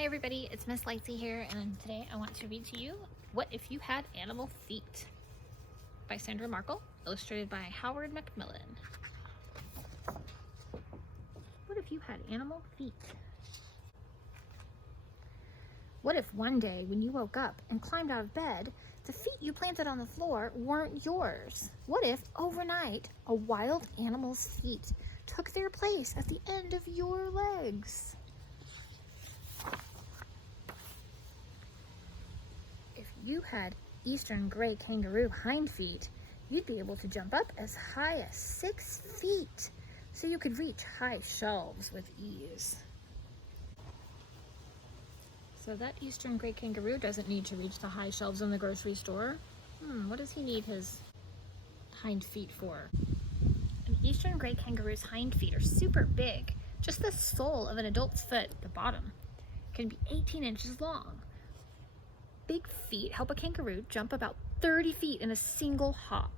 Hi everybody, it's Miss Lightsy here, and today I want to read to you What If You Had Animal Feet by Sandra Markle, illustrated by Howard Macmillan. What if you had animal feet? What if one day when you woke up and climbed out of bed, the feet you planted on the floor weren't yours? What if overnight a wild animal's feet took their place at the end of your legs? If you had eastern gray kangaroo hind feet, you'd be able to jump up as high as 6 feet, so you could reach high shelves with ease. So that eastern gray kangaroo doesn't need to reach the high shelves in the grocery store. What does he need his hind feet for? An eastern gray kangaroo's hind feet are super big. Just the sole of an adult's foot, the bottom, can be 18 inches long. Big feet help a kangaroo jump about 30 feet in a single hop.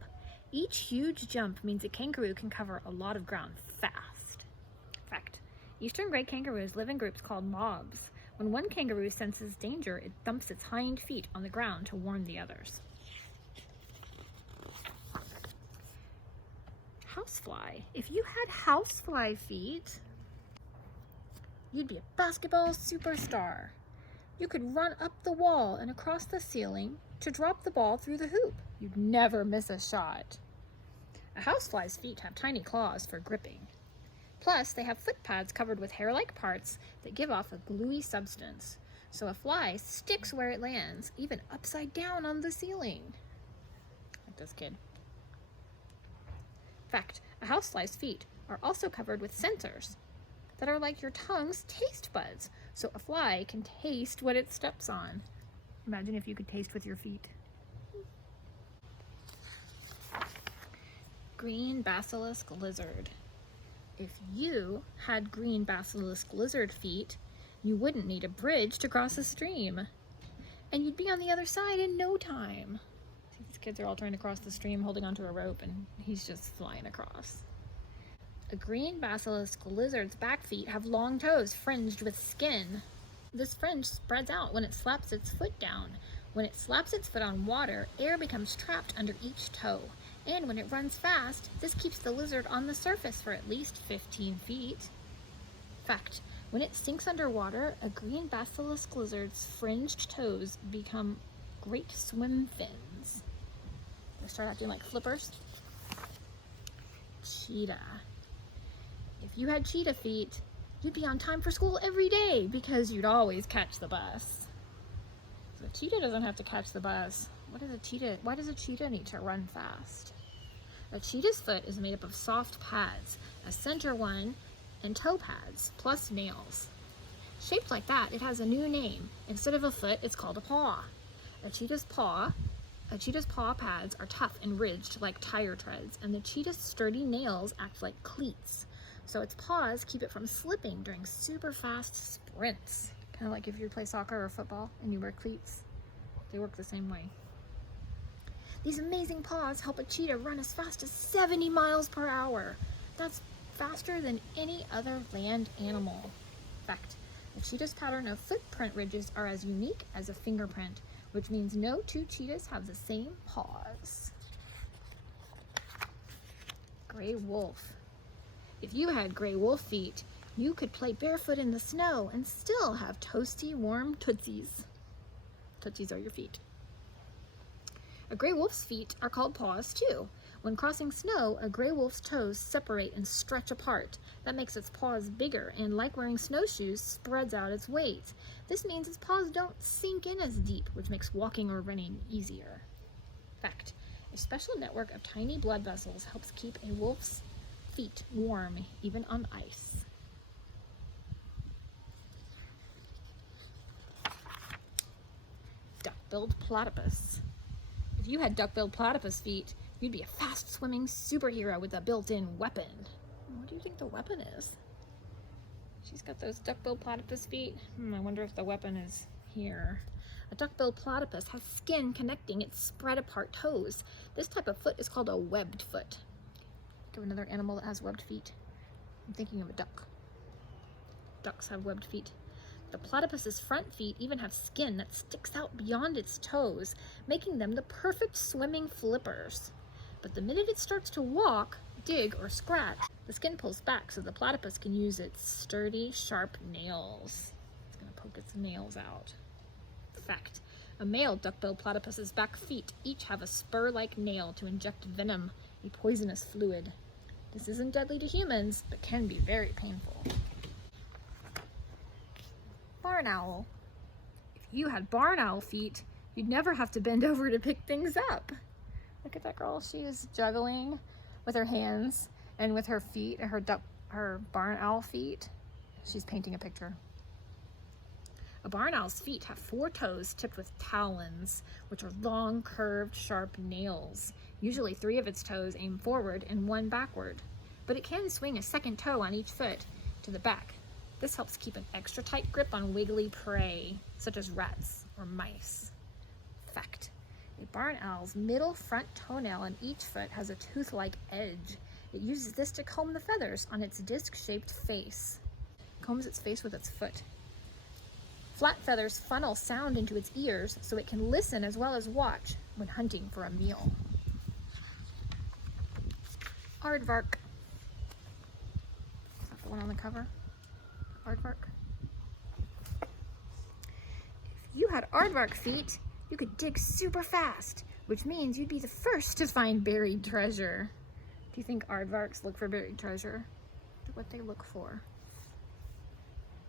Each huge jump means a kangaroo can cover a lot of ground fast. In fact, eastern gray kangaroos live in groups called mobs. When one kangaroo senses danger, it thumps its hind feet on the ground to warn the others. Housefly. If you had housefly feet, you'd be a basketball superstar. You could run up the wall and across the ceiling to drop the ball through the hoop. You'd never miss a shot. A housefly's feet have tiny claws for gripping. Plus, they have foot pads covered with hair-like parts that give off a gluey substance, so a fly sticks where it lands, even upside down on the ceiling. Like this kid. In fact, a housefly's feet are also covered with sensors that are like your tongue's taste buds, so a fly can taste what it steps on. Imagine if you could taste with your feet. Green basilisk lizard. If you had green basilisk lizard feet, you wouldn't need a bridge to cross a stream. And you'd be on the other side in no time. See, these kids are all trying to cross the stream holding onto a rope, and he's just flying across. A green basilisk lizard's back feet have long toes fringed with skin. This fringe spreads out when it slaps its foot down. When it slaps its foot on water, air becomes trapped under each toe. And when it runs fast, this keeps the lizard on the surface for at least 15 feet. In fact, when it sinks underwater, a green basilisk lizard's fringed toes become great swim fins. They start acting like flippers. Cheetah. If you had cheetah feet, you'd be on time for school every day because you'd always catch the bus. So a cheetah doesn't have to catch the bus. Why does a cheetah need to run fast? A cheetah's foot is made up of soft pads, a center one, and toe pads, plus nails. Shaped like that, it has a new name. Instead of a foot, it's called a paw. A cheetah's paw pads are tough and ridged like tire treads, and the cheetah's sturdy nails act like cleats. So its paws keep it from slipping during super fast sprints. Kind of like if you play soccer or football and you wear cleats. They work the same way. These amazing paws help a cheetah run as fast as 70 miles per hour. That's faster than any other land animal. In fact, a cheetah's pattern of footprint ridges are as unique as a fingerprint, which means no two cheetahs have the same paws. Gray wolf. If you had gray wolf feet, you could play barefoot in the snow and still have toasty, warm tootsies. Tootsies are your feet. A gray wolf's feet are called paws too. When crossing snow, a gray wolf's toes separate and stretch apart. That makes its paws bigger and, like wearing snowshoes, spreads out its weight. This means its paws don't sink in as deep, which makes walking or running easier. In fact, a special network of tiny blood vessels helps keep a wolf's feet warm, even on ice. Duck-billed platypus. If you had duck-billed platypus feet, you'd be a fast-swimming superhero with a built-in weapon. What do you think the weapon is? She's got those duck-billed platypus feet. I wonder if the weapon is here. A duck-billed platypus has skin connecting its spread-apart toes. This type of foot is called a webbed foot. Think of another animal that has webbed feet. I'm thinking of a duck. Ducks have webbed feet. The platypus's front feet even have skin that sticks out beyond its toes, making them the perfect swimming flippers. But the minute it starts to walk, dig, or scratch, the skin pulls back so the platypus can use its sturdy, sharp nails. It's going to poke its nails out. Fact: a male duckbill platypus's back feet each have a spur-like nail to inject venom, a poisonous fluid. This isn't deadly to humans, but can be very painful. Barn owl. If you had barn owl feet, you'd never have to bend over to pick things up. Look at that girl. She is juggling with her hands and with her feet, her barn owl feet. She's painting a picture. A barn owl's feet have 4 toes tipped with talons, which are long, curved, sharp nails. Usually 3 of its toes aim forward and 1 backward, but it can swing a second toe on each foot to the back. This helps keep an extra tight grip on wiggly prey, such as rats or mice. Fact: a barn owl's middle front toenail on each foot has a tooth-like edge. It uses this to comb the feathers on its disc-shaped face. It combs its face with its foot. Flat feathers funnel sound into its ears so it can listen as well as watch when hunting for a meal. Aardvark. Is that the one on the cover? Aardvark. If you had aardvark feet, you could dig super fast, which means you'd be the first to find buried treasure. Do you think aardvarks look for buried treasure? What they look for.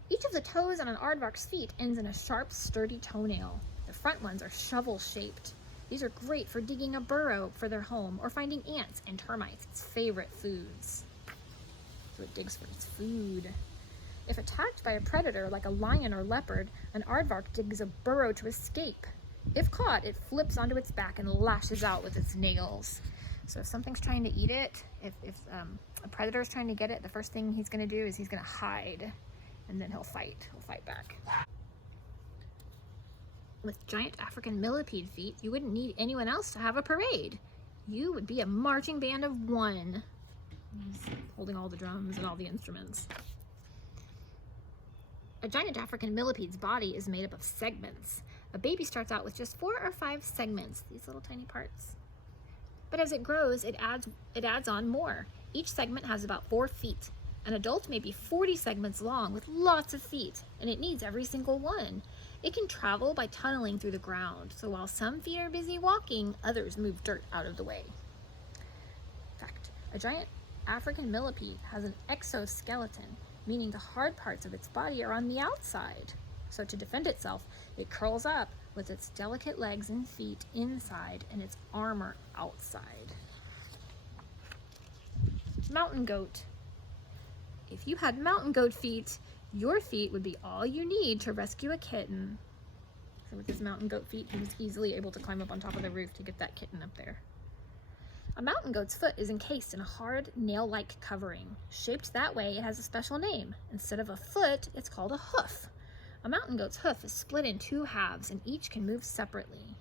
Each of the toes on an aardvark's feet ends in a sharp, sturdy toenail. The front ones are shovel-shaped. These are great for digging a burrow for their home or finding ants and termites, its favorite foods. So it digs for its food. If attacked by a predator like a lion or leopard, an aardvark digs a burrow to escape. If caught, it flips onto its back and lashes out with its nails. So if something's trying to eat it, if a predator's trying to get it, the first thing he's going to do is he's going to hide. And then he'll fight back. With giant African millipede feet, you wouldn't need anyone else to have a parade. You would be a marching band of 1. He's holding all the drums and all the instruments. A giant African millipede's body is made up of segments. A baby starts out with just 4 or 5 segments, these little tiny parts. But as it grows, it adds on more. Each segment has about 4 feet. An adult may be 40 segments long with lots of feet, and it needs every single one. It can travel by tunneling through the ground, so while some feet are busy walking, others move dirt out of the way. Fact: a giant African millipede has an exoskeleton, meaning the hard parts of its body are on the outside. So to defend itself, it curls up with its delicate legs and feet inside and its armor outside. Mountain goat. If you had mountain goat feet, your feet would be all you need to rescue a kitten. So with his mountain goat feet, he was easily able to climb up on top of the roof to get that kitten up there. A mountain goat's foot is encased in a hard, nail-like covering. Shaped that way, it has a special name. Instead of a foot, it's called a hoof. A mountain goat's hoof is split in 2 halves, and each can move separately.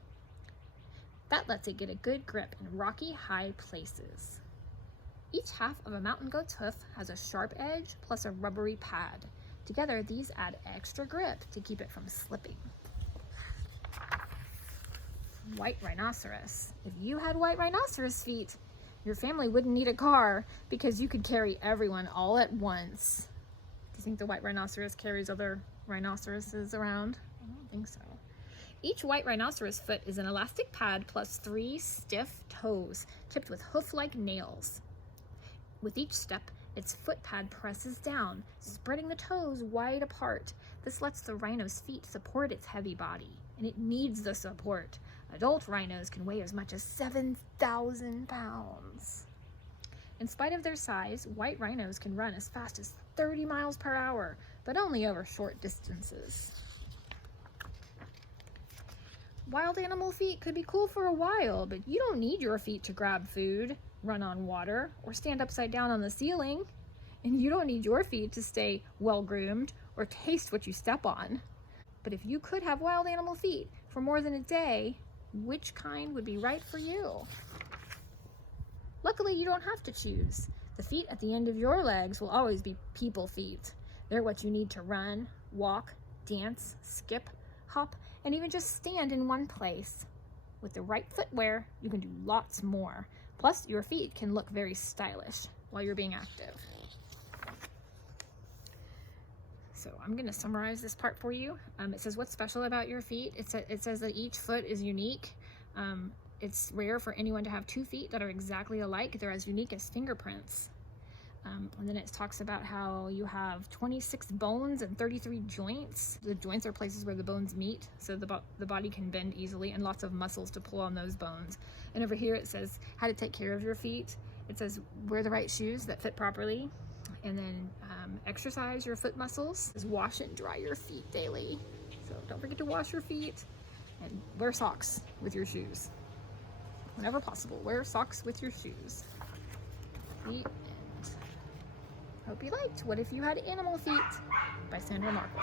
That lets it get a good grip in rocky, high places. Each half of a mountain goat's hoof has a sharp edge plus a rubbery pad. Together, these add extra grip to keep it from slipping. White rhinoceros. If you had white rhinoceros feet, your family wouldn't need a car because you could carry everyone all at once. Do you think the white rhinoceros carries other rhinoceroses around? I don't think so. Each white rhinoceros foot is an elastic pad plus 3 stiff toes tipped with hoof-like nails. With each step, its foot pad presses down, spreading the toes wide apart. This lets the rhino's feet support its heavy body, and it needs the support. Adult rhinos can weigh as much as 7,000 pounds. In spite of their size, white rhinos can run as fast as 30 miles per hour, but only over short distances. Wild animal feet could be cool for a while, but you don't need your feet to grab food, run on water, or stand upside down on the ceiling. And you don't need your feet to stay well-groomed or taste what you step on. But if you could have wild animal feet for more than a day, which kind would be right for you? Luckily, you don't have to choose. The feet at the end of your legs will always be people feet. They're what you need to run, walk, dance, skip, hop, and even just stand in one place. With the right footwear, you can do lots more. Plus, your feet can look very stylish while you're being active. So I'm going to summarize this part for you. It says what's special about your feet. It says that each foot is unique. It's rare for anyone to have 2 feet that are exactly alike. They're as unique as fingerprints. And then it talks about how you have 26 bones and 33 joints. The joints are places where the bones meet, so the body can bend easily, and lots of muscles to pull on those bones. And over here it says how to take care of your feet. It says wear the right shoes that fit properly, and then exercise your foot muscles. Wash and dry your feet daily. So don't forget to wash your feet, and wear socks with your shoes. Whenever possible, wear socks with your shoes. The end. Hope you liked What If You Had Animal Feet by Sandra Markle.